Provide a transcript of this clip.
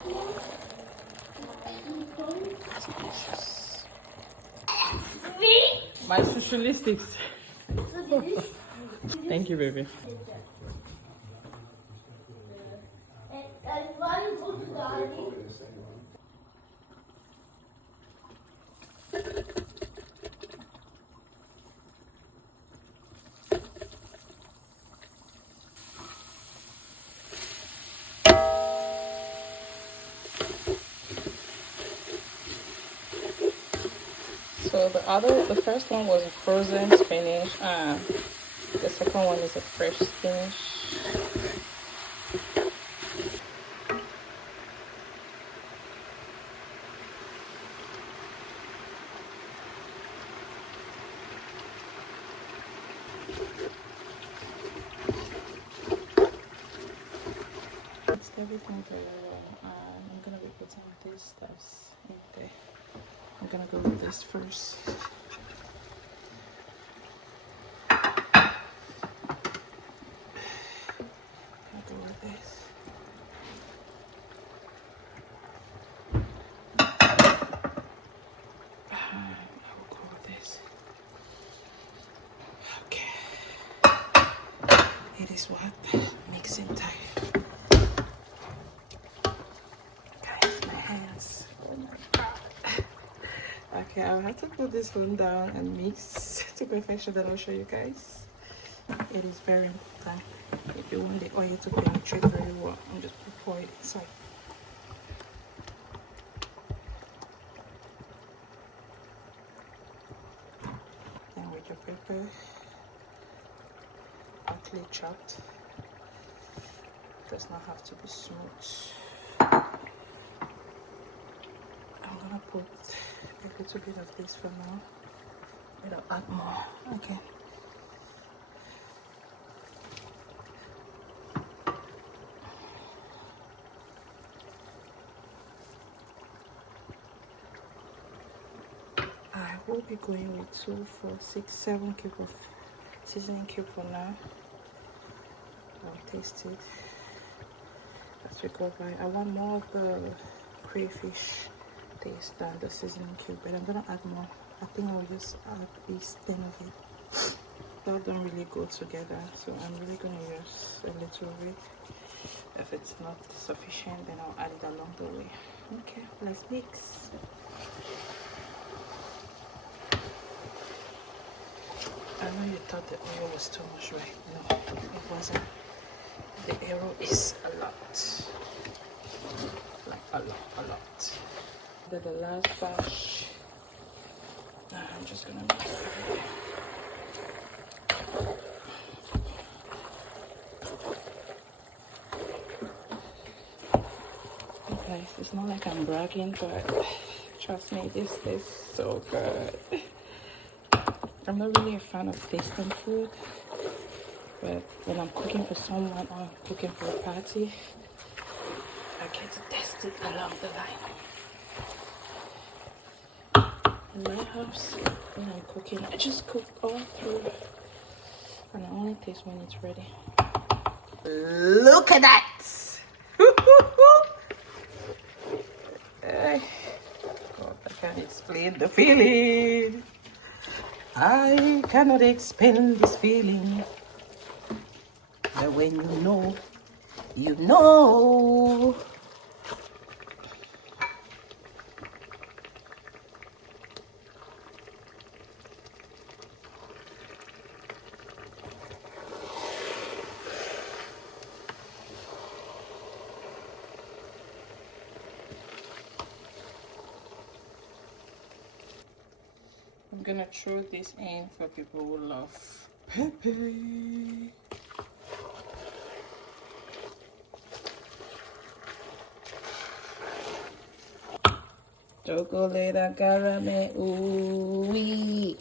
Delicious. My socialistics. Thank you, baby. So the first one was a frozen spinach, and the second one is a fresh spinach. Mixed everything together, and I'm gonna be putting these stuffs in there. I'm gonna go with this first. I'll go with this. I will go with this. Okay. It is what? Mixing time. Guys, my hands. Oh my god. Okay, I'll have to put this one down and mix to perfection, then I'll show you guys. It is very important if you want the oil to penetrate very well. I'm just pour it inside. Then with your pepper, partly chopped. Does not have to be smooth. I'm gonna put a little bit of this for now. I'll add more. Okay. I will be going with 2, 4, 6, 7 cubes of seasoning cube for now. I'll taste it as we go by. I want more of the crayfish taste than the seasoning cube, but I'm gonna add more. I think I'll just add a least 10 of it. That don't really go together, so I'm really gonna use a little bit. If it's not sufficient, then I'll add it along the way. Okay, let's mix. I know you thought the oil was too much, right? No, it wasn't. The arrow is a lot. Like a lot. Then the last batch. I'm just gonna mix it. Okay, it's not like I'm bragging, but trust me, this is so good. I'm not really a fan of tasting food, but when I'm cooking for someone or I'm cooking for a party, I get to test it along the line. In my house, when I'm cooking, I just cook all through, and I only taste when it's ready. Look at that! God, I can't explain the feeling. I cannot explain this feeling. But when you know, you know. I'm gonna throw this in for people who love pepper. Chocolate caramel, ooh wee.